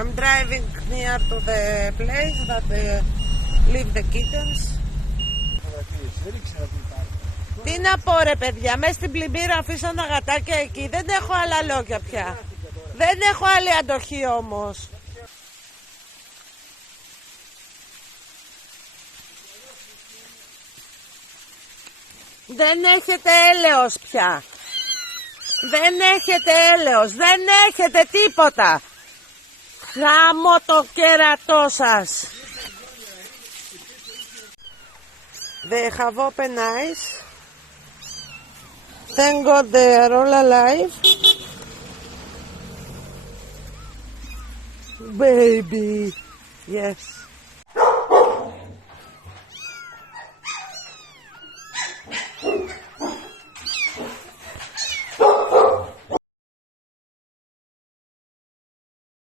I'm driving near to the place that live the kittens. Τι να πω ρε παιδιά, μέσα στην πλημμύρα αφήσαν τα γατάκια εκεί. Δεν έχω άλλα λόγια πια. Δεν έχω άλλη αντοχή όμως. Δεν έχετε έλεος πια. Δεν έχετε έλεος. Δεν έχετε τίποτα. Γάμω το κέρατό σας. They have open eyes. Thank God they are all alive. Baby. Yes.